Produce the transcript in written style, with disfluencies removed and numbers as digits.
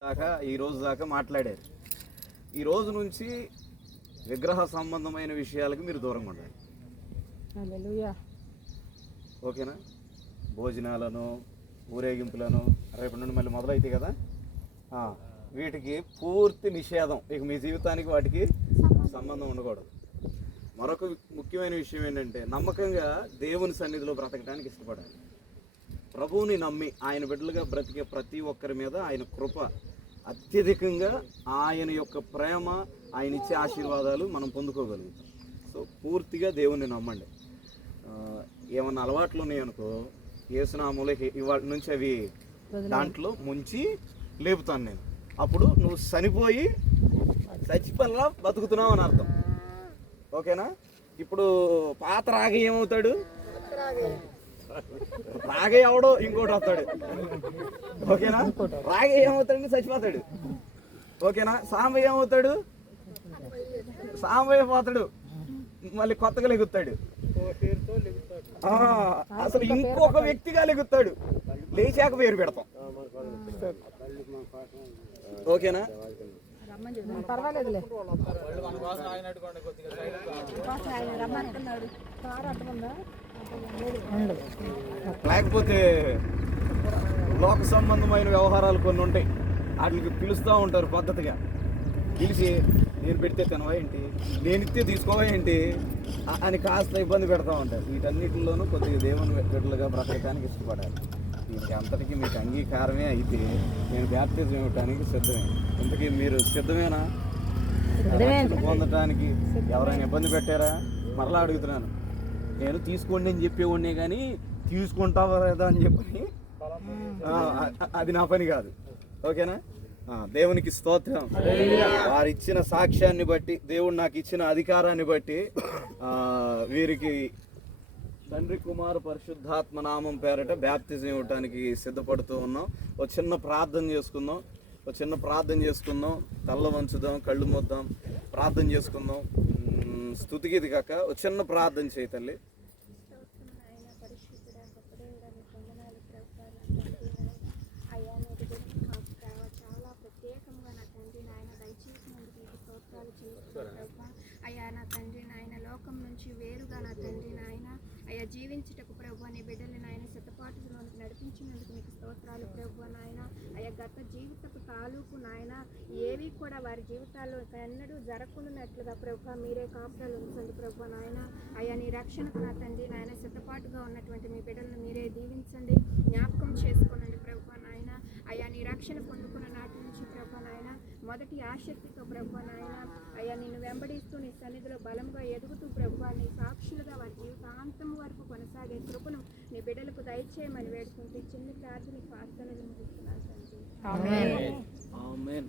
ఈ రోజు దాకా మాట్లాడారు. ఈ రోజు నుంచి విగ్రహ సంబంధమైన విషయాలకు మీరు దూరంగా ఉండాలి. హల్లెలూయా. ఓకేనా? భోజనాలను, ఊరేగింపులను రేపటి నుండి మళ్ళీ మొదలైతాయి కదా, వీటికి పూర్తి నిషేధం. ఇక మీ జీవితానికి వాటికి సంబంధం ఉండకూడదు. మరొక ముఖ్యమైన విషయం ఏంటంటే, నమ్మకంగా దేవుని సన్నిధిలో బ్రతకడానికి ఇష్టపడాలి. ప్రభువుని నమ్మి ఆయన బిడ్డలుగా బ్రతికే ప్రతి ఒక్కరి మీద ఆయన కృప అత్యధికంగా, ఆయన యొక్క ప్రేమ, ఆయన ఇచ్చే ఆశీర్వాదాలు మనం పొందుకోగలుగుతాం. సో పూర్తిగా దేవుణ్ణి నమ్మండి. ఏమన్నా అలవాట్లు ఉన్నాయనుకో, యేసునామములో ఇవాళ నుంచి అవి దాంట్లో ముంచి లేపుతాను నేను. అప్పుడు నువ్వు చనిపోయి చచ్చిపోయిలా బతుకుతున్నావు అని అర్థం. ఓకేనా? ఇప్పుడు పాత రాగి ఏమవుతాడు? రాగే ఎవడో ఇంకోటి వస్తాడు. ఓకేనా? రాగే ఏమవుతాడు? చచ్చిపోతాడు. ఓకేనా? సాంబయ్య ఏమవుతాడు? సాంబయ్య పోతాడు, మళ్ళీ కొత్తగా లెగుతాడు. అసలు ఇంకొక వ్యక్తిగా లెగుతాడు. లేచాక పేరు పెడతాం. ఓకేనా? పర్వాలేదులే. లేకపోతే లోక సంబంధమైన వ్యవహారాలు కొన్ని ఉంటాయి, వాటికి పిలుస్తూ ఉంటారు పద్ధతిగా. పిలిచి నేను పెడితే తినవా ఏంటి, నేను ఇస్తే తీసుకోవా ఏంటి అని కాస్త ఇబ్బంది పెడతా ఉంటారు. వీటన్నిటిలోనూ కొద్దిగా దేవుని బిడ్డలుగా బ్రతకడానికి ఇష్టపడాలి. దీనికి అంతటికీ మీకు అంగీకారమే అయితే నేను బ్యాప్టిజం ఇవ్వడానికి సిద్ధమే. ఇంతకీ మీరు సిద్ధమేనా? పొందటానికి ఎవరైనా ఇబ్బంది పెట్టారా? మరలా అడుగుతున్నాను. నేను తీసుకోండి అని చెప్పేవాడిని, కానీ తీసుకుంటావా లేదా అని చెప్పని అది నా పని కాదు. ఓకేనా? దేవునికి స్తోత్రం. వారు ఇచ్చిన సాక్ష్యాన్ని బట్టి, దేవుడు నాకు ఇచ్చిన అధికారాన్ని బట్టి వీరికి తండ్రి, కుమారు, పరిశుద్ధాత్మ నామం పేరట బ్యాప్తిజం ఇవ్వడానికి సిద్ధపడుతూ ఉన్నాం. ఒక చిన్న ప్రార్థన చేసుకుందాం. తల్ల వంచుదాం, కళ్ళు మూద్దాం, ప్రార్థన చేసుకుందాం. స్తుతిగీతి కాక ఒక చిన్న ప్రార్థన చేయి తల్లి. అయ్యా నా తండ్రి నాయన, లోకం నుంచి వేరుగా నా తండ్రి నాయన అయ్యా జీవించుటకు ప్రభు నీ బిడ్డలు నాయన శతపాటులోనికి నడిపించినందుకు మీకు స్తోత్రాలు ప్రభు నాయన. అయ్యా గత జీవితపు తాలూకు నాయన ఏవి కూడా వారి జీవితాల్లో ఎన్నడూ జరగకున్నట్లుగా ప్రభు మీరే కాపురాలు ఉంచండి ప్రభు నాయన. అయ్యా నీ రక్షణకు నా తండ్రి నాయన శతపాటుగా ఉన్నటువంటి మీ బిడ్డలను మీరే దీవించండి, జ్ఞాపకం చేసుకోనండి ప్రభు నాయన. అయ్యా నీ రక్షణ పొందుకున్న నాటి నుంచి ప్రభు నాయన మొదటి ఆసక్తితో ప్రభు నాయన అయ్యా నిన్ను వెంబడిస్తూ నీ సన్నిధిలో బలంగా ఎదుగుతూ ప్రభు నీ సాక్షులుగా వారి జీవితాంతం వరకు కొనసాగే కృపను నీ బిడ్డలకు దయచేయమని వేడుకుంటూ చిన్న ప్రార్థన ప్రార్థనలు ముగిస్తున్నాను తండ్రి. ఆమేన్.